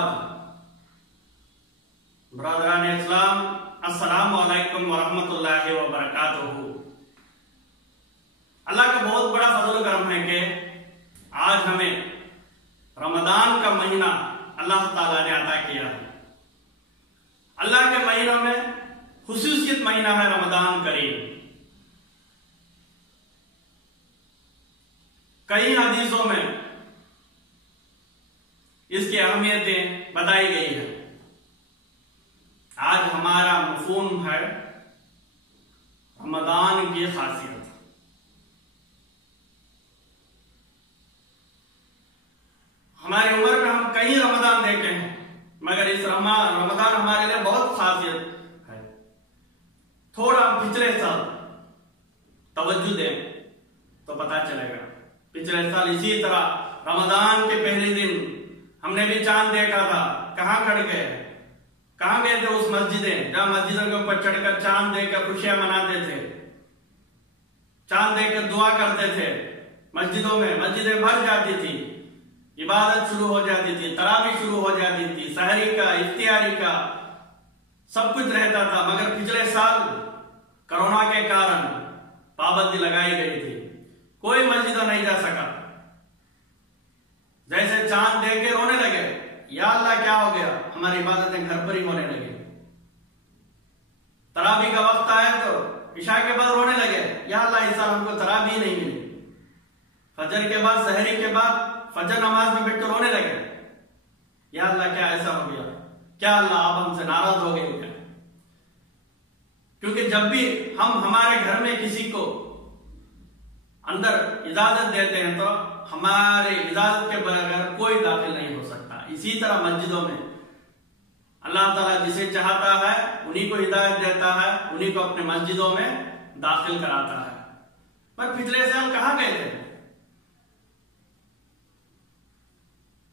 बाद ब्रदरान इस्लाम, अस्सलाम वालेकुम वरहमतुल्लाहि वबरकातुहू। अल्लाह का बहुत बड़ा फजल करम है कि आज हमें रमजान का महीना अल्लाह ताला ने अता किया है। अल्लाह के महीनों में खुसूसियत महीना है रमजान करीम। कई हदीसों में इसकी अहमियतें बताई गई है। आज हमारा मफ़हूम है रमजान की खासियत। हमारी उम्र में हम कई रमजान देखे हैं, मगर इस रमजान हमारे लिए बहुत खासियत है। थोड़ा पिछले साल तवज्जो दें तो पता चलेगा। पिछले साल इसी तरह रमजान के पहले दिन हमने भी चांद देखा था। कहां खड़ गए, कहां गए थे? उस मस्जिदें जहां मस्जिदों के ऊपर चढ़कर चांद देखकर खुशियां मनाते थे, चांद देखकर दुआ करते थे। मस्जिदों में मस्जिदें भर जाती थी, इबादत शुरू हो जाती थी, तरावी शुरू हो जाती थी, सहरी का, इफ्तियारी का सब कुछ रहता था। मगर पिछले साल कोरोना के कारण पाबंदी लगाई गई थी, कोई मस्जिद नहीं जा सका। जैसे चांद देख के रोने लगे, या अल्लाह क्या हो गया, हमारी इबादतें घर पर ही होने लगी। तरावी का वक्त आया तो इशा के बाद रोने लगे, या अल्लाह इस साल हमको तरावी नहीं मिली। फजर के बाद, सहरी के बाद फजर नमाज में बैठकर रोने लगे, या अल्लाह क्या ऐसा हो गया, क्या अल्लाह आप हमसे नाराज हो गए क्या? क्योंकि जब भी हम हमारे घर में किसी को अंदर इजाजत देते हैं तो हमारे इजाजत के बगैर कोई दाखिल नहीं हो सकता। इसी तरह मस्जिदों में अल्लाह ताला जिसे चाहता है उन्हीं को हिदायत देता है, उन्हीं को अपने मस्जिदों में दाखिल कराता है। पर पिछले साल कहां गए थे?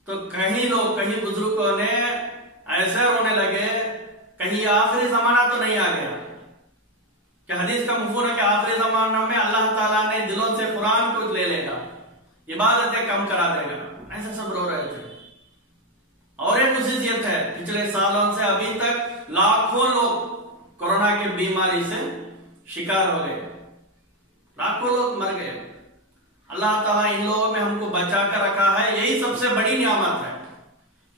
तो कहीं लोग, कहीं बुजुर्गों ने ऐसे रोने लगे, कहीं आखिरी जमाना तो नहीं आ गया कि हदीस का मफहूम है कि आखिरी जमाना में अल्लाह ताला ने दिलों से कुरान को ले लेगा, इबादतें कम करा देगा। ऐसे सब रो रहे थे। और एक खुसूसियत है, पिछले सालों से अभी तक लाखों लोग कोरोना की बीमारी से शिकार हो गए, लाखों लोग मर गए। अल्लाह ताला इन लोगों में हमको बचा कर रखा है। यही सबसे बड़ी नियामत है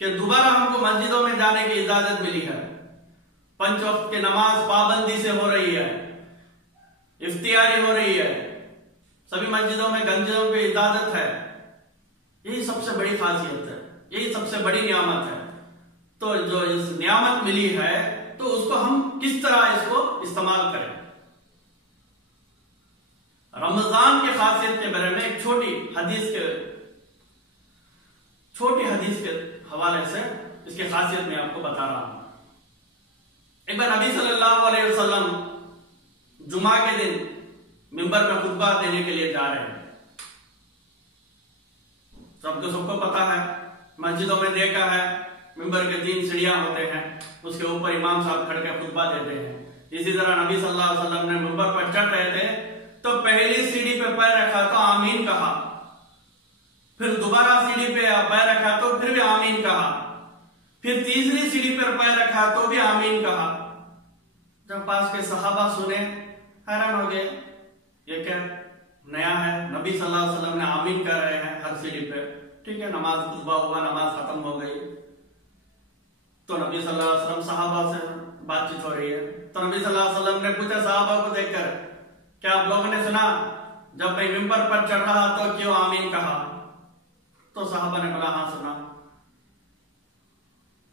कि दोबारा हमको मस्जिदों में जाने की इजाजत मिली है। 5 वक्त की नमाज पाबंदी से हो रही है, इफ्तियारी हो रही है, सभी मस्जिदों में गंजों की इजाजत है। यही सबसे बड़ी खासियत है, यही सबसे बड़ी नियामत है। तो जो इस नियामत मिली है तो उसको हम किस तरह इसको इस्तेमाल करें। रमजान की खासियत के बारे में एक छोटी हदीस के हवाले से इसकी खासियत मैं आपको बता रहा हूं। एक बार नबी सल्लल्लाहु अलैहि वसल्लम जुमा के दिन मिंबर में खुतबा देने के लिए जा रहे हैं। सबको पता है, मस्जिदों में देखा है, मिंबर के 3 सीढ़ियां होते हैं, उसके ऊपर इमाम साहब खड़ के खुतबा देते हैं। इसी तरह नबी सल्लल्लाहु अलैहि वसल्लम ने मिंबर पर चढ़ रहे थे तो पहली सीढ़ी पे पैर रखा तो आमीन कहा, फिर दोबारा सीढ़ी पे पैर रखा तो फिर भी आमीन कहा, फिर तीसरी सीढ़ी पर पैर रखा तो भी आमीन कहा। जब पास के सहाबा सुने, हैरान हो गए, ये क्या नया है? नबी सल्लल्लाहु अलैहि वसल्लम ने आमीन कर रहे हैं हर सीढ़ी पे। ठीक है, नमाज खुतबा हुआ, नमाज खत्म हो गई तो नबी सल्लल्लाहु अलैहि वसल्लम सहाबा से बातचीत हो रही है। तो नबी सल्लल्लाहु अलैहि वसल्लम ने पूछा सहाबा को देखकर, क्या आप लोगों ने सुना जब मैं मिंबर पर चढ़ रहा तो क्यों आमीन कहा? तो साहबा ने बोला हाँ सुना।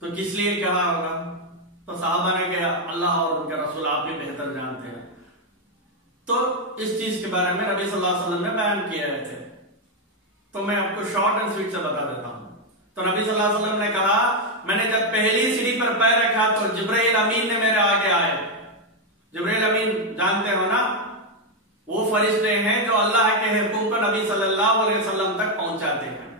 तो किस लिए कहा होगा? तो साहबा ने कहा अल्लाह और उनके रसूल आप भी बेहतर जानते हैं। तो इस चीज के बारे में नबी सल्लल्लाहु अलैहि वसल्लम ने बयान किए थे। तो मैं आपको शॉर्ट एंड स्वीट से बता देता हूं। तो नबी सल्लल्लाहु अलैहि वसल्लम ने कहा, मैंने जब पहली सीढ़ी पर पैर रखा तो जिब्राइल अमीन ने मेरे आगे आए। जिब्राइल अमीन जानते हो ना, वो फरिश्ते हैं जो अल्लाह के हुक्म को नबी सल्लल्लाहु अलैहि वसल्लम तक पहुंचाते हैं।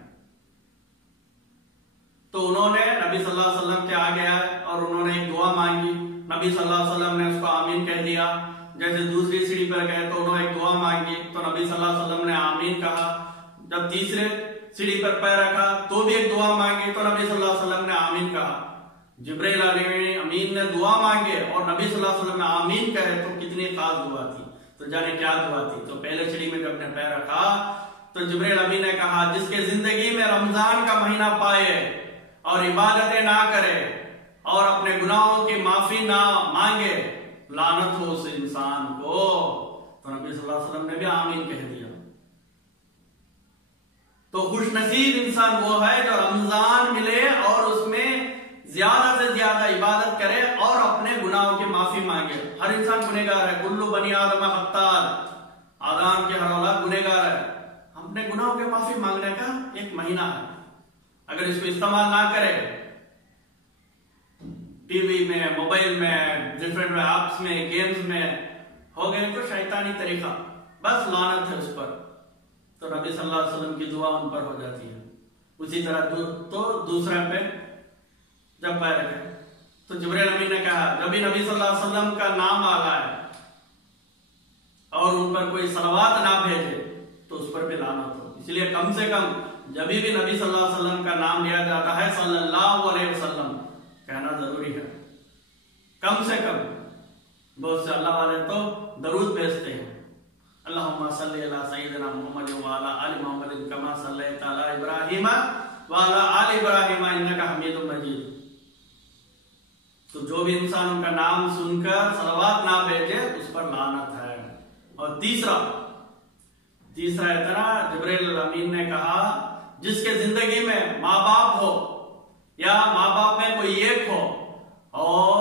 तो उन्होंने नबी सल्लल्लाहु अलैहि वसल्लम के आगे आए और उन्होंने एक दुआ मांगी। नबी सल्लल्लाहु अलैहि वसल्लम ने उसको आमीन कह दिया। जैसे दूसरी सीढ़ी पर गए तो उन्होंने एक दुआ मांगी तो नबी सल्लल्लाहु अलैहि वसल्लम ने आमीन कहा। जब तीसरे सीढ़ी पर पैर रखा तो भी एक दुआ मांगी तो नबी सल्लल्लाहु अलैहि वसल्लम ने आमीन कहा। जिब्रील अमीन ने दुआ मांगे और नबी सल्लल्लाहु अलैहि वसल्लम ने आमीन कहे तो कितनी खास दुआ थी। तो जाने क्या दुआ थी। तो पहले सीढ़ी में जब अपने पैर रखा तो जिब्रील अमीन ने कहा, जिसके जिंदगी में रमजान का महीना पाए और इबादतें ना करे और अपने गुनाहों की माफी ना मांगे, लानत हो उस इंसान को। तो नबी सल्लल्लाहु अलैहि वसल्लम ने भी आमीन कह दिया। तो खुशनसीब इंसान वो है जो रमजान मिले और उसमें ज्यादा से ज्यादा इबादत करे और अपने गुनाहों की माफी मांगे। हर इंसान गुनहगार है, कुल्लु बनी आदम खत्तार, आदम के हर औलाद गुनहगार है। अपने गुनाहों की माफी मांगने का एक महीना है, अगर इसको इस्तेमाल ना करे टीवी में, मोबाइल में, डिफरेंट ऐप्स में, गेम्स में हो गए तो शैतानी तरीका, बस लानत है उस पर। तो नबी सल्लल्लाहु अलैहि वसल्लम की दुआ उन पर हो जाती है। उसी तरह तो दूसरे पे जब पैर रखे तो जिब्रील अमीन ने कहा, जब भी नबी सल्लल्लाहु अलैहि वसल्लम का नाम आ रहा है और उन पर कोई सलवात ना भेजे तो उस पर भी लानत हो। इसलिए कम से कम जब भी नबी सल्लल्लाहु अलैहि वसल्लम का नाम लिया जाता है सल्लल्लाहु अलैहि वसल्लम कहना जरूरी है। कम से कम बहुत से अल्लाह वाले तो दरूद भेजते हैं, अल्लाहुम्मा सल्ली अला सय्यिदिना मुहम्मद व अला आलि मुहम्मद कमा सल्लैता अला इब्राहीम व अला आलि इब्राहीम इन्नका हमीदुम मजीद। तो जो भी इंसान उनका नाम सुनकर सलवात ना भेजे उस पर लानत है। और तीसरा इतना जिब्रील अमीन ने कहा, जिसके जिंदगी में माँ बाप हो या माँ बाप में कोई एक हो और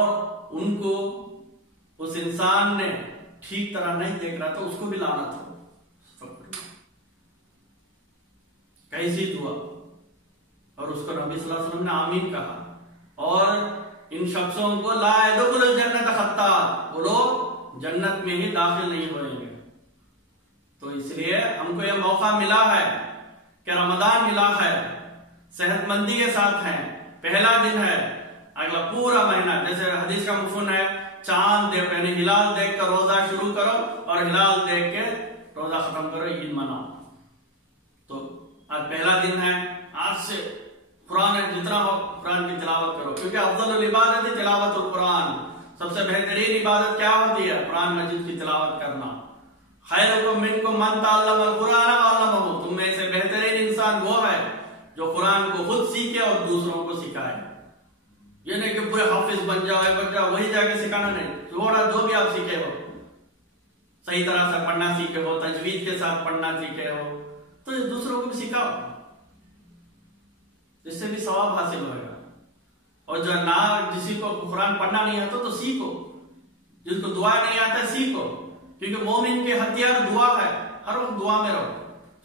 उनको उस इंसान ने ठीक तरह नहीं देख रहा तो उसको भी लानत हो। कैसी दुआ। और उसको नबी सल्लल्लाहु अलैहि वसल्लम ने आमीन कहा। और इन शख्सों को ला यदखुलुल जन्नत खत्तार, वो लोग जन्नत में ही दाखिल नहीं होंगे। तो इसलिए हमको यह मौका मिला है कि रमजान मिला है, सेहतमंदी के साथ है, पहला दिन है, अगला पूरा महीना जैसे हदीस का मफहूम है, चांद देख यानी हिलाल देख कर रोजा शुरू करो और हिलाल देख के रोजा खत्म करो, ईद मनाओ। तो आज पहला दिन है, आज से कुरान जितना हो कुरान की तिलावत करो, क्योंकि अफजलुल इबादत तिलावतुल कुरान, सबसे बेहतरीन इबादत क्या होती है? कुरान मजीद की तिलावत करना। खैरुकुम मिनकुम मन तअल्लमल कुरान व अल्लमहु, तुम में से बेहतरीन इंसान वो है जो कुरान को खुद सीखे और दूसरों को सिखाए। ये नहीं कि पूरे हाफिज बन जाओ वही जाके सिखाना नहीं, थोड़ा जो भी आप सीखे हो, सही तरह से पढ़ना सीखे हो, तजवीज के साथ पढ़ना सीखे हो, तो दूसरों को भी सिखाओ, जिससे भी सवाब हासिल होगा। और जो ना किसी को कुरान पढ़ना नहीं आता तो सीखो, जिसको दुआ नहीं आता सीखो, क्योंकि मोमिन के हथियार दुआ है। हर वक्त दुआ में रहो,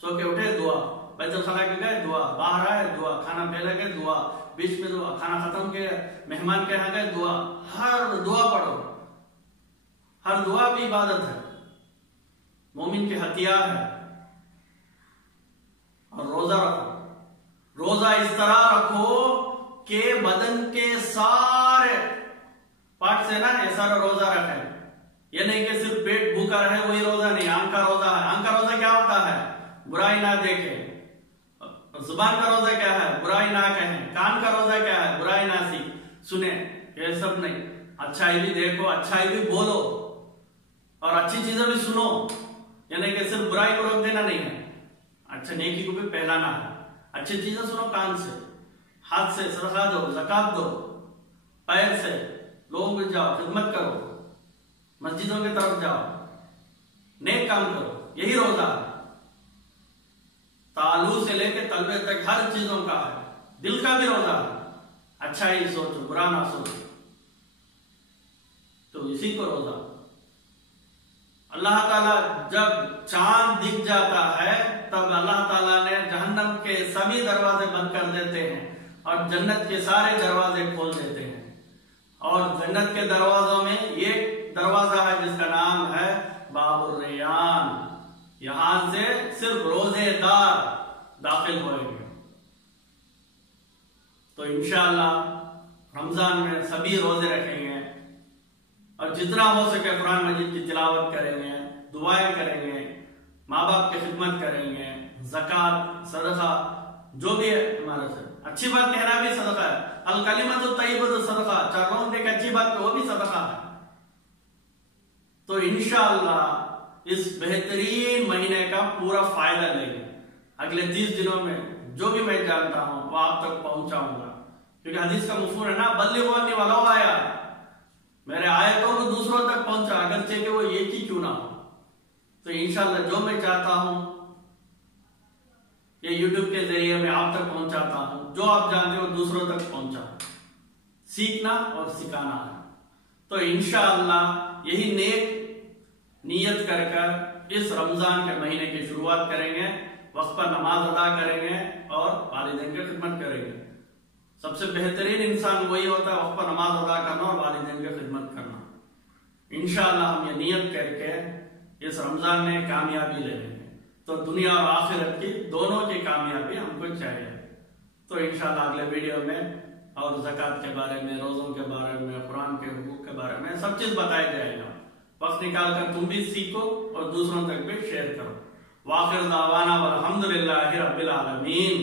सो के उठे दुआ, बैतुलखला के गए दुआ, बाहर आए दुआ, खाना पहले गए दुआ, बीच में दुआ, खाना खत्म किया मेहमान के यहाँ गए दुआ, हर दुआ पढ़ो। हर दुआ भी इबादत है, मोमिन के हथियार है। और रोजा रखो, रोजा इस तरह रखो कि बदन के सारे पार्ट से ना ये सारा रोजा रखे। ये नहीं कि सिर्फ पेट भूखा रहे वही रोजा नहीं। आंख का रोजा है, आंख का रोजा क्या होता है? बुराई ना देखे। जुबान का रोजा क्या है? बुराई ना कहे। कान का रोजा क्या है? बुराई ना सुने। ये सब नहीं, अच्छाई भी देखो, अच्छाई भी बोलो और अच्छी चीजें भी सुनो। यानी कि सिर्फ बुराई को रोक देना नहीं है, अच्छा नेकी को भी पहलाना है। अच्छी चीजें सुनो कान से, हाथ से सदका दो, ज़कात दो, पैर से लोगों को जाओ, खिदमत करो, मस्जिदों की तरफ जाओ, नेक काम करो। यही रोजा है। तालू से लेके तलबे तक हर चीजों का है। दिल का भी रोजा है, अच्छा ही सोचो, बुरा ना सोचो, तो इसी को रोजा। अल्लाह ताला जब चांद दिख जाता है तब अल्लाह ताला ने जहन्नम के सभी दरवाजे बंद कर देते हैं और जन्नत के सारे दरवाजे खोल देते हैं। और जन्नत के दरवाजों में एक दरवाजा है जिसका नाम है बाबुर रेयान। यहां से सिर्फ रोजेदार दाखिल होंगे। तो इंशाअल्लाह रमजान में सभी रोजे रखेंगे और जितना हो सके कुरान मजीद की तिलावत करेंगे, दुआएं करेंगे, माँ बाप की खिदमत करेंगे, ज़कात, सदका जो भी है हमारे से अच्छी बात कहना भी सदका है। अल कलिमतु तय्यबतु सदका, चार लोगों की अच्छी बात वो भी सदका है। तो इंशाअल्लाह इस बेहतरीन महीने का पूरा फायदा लेंगे। अगले 30 दिनों में जो भी मैं जानता हूं वो आप तक पहुंचाऊंगा, क्योंकि हदीस का मफहूम है ना, बल्लिगू अन्नी वलो आया, मेरे आयतों को दूसरों तक पहुंचा, अगर चाहे वो एक ही क्यों ना हो। तो इंशाअल्लाह जो मैं चाहता हूं ये यूट्यूब के जरिए मैं आप तक पहुंचाता हूं, जो आप जानते हो दूसरों तक पहुंचा, सीखना और सिखाना है। तो इंशाअल्लाह यही नेक नियत कर कर इस रमजान के महीने की शुरुआत करेंगे, वक्त पर नमाज अदा करेंगे और वालिदैन की खिदमत करेंगे। सबसे बेहतरीन इंसान वही होता है वक्त पर नमाज अदा करना और वालिदैन की खिदमत करना। इंशाअल्लाह हम ये नियत करके इस रमजान में कामयाबी ले लेंगे, तो दुनिया और आखिरत की दोनों की कामयाबी हमको चाहिए। तो इंशाअल्लाह अगले वीडियो में और ज़कात के बारे में, रोज़ों के बारे में, कुरान के हुकूक के बारे में सब चीज बताया जाएगा। वक्त निकाल कर तुम भी सीखो और दूसरों तक भी शेयर करो। वाखिर दावाना वल्हम्दुलिल्लाहि रब्बिल आलमीन।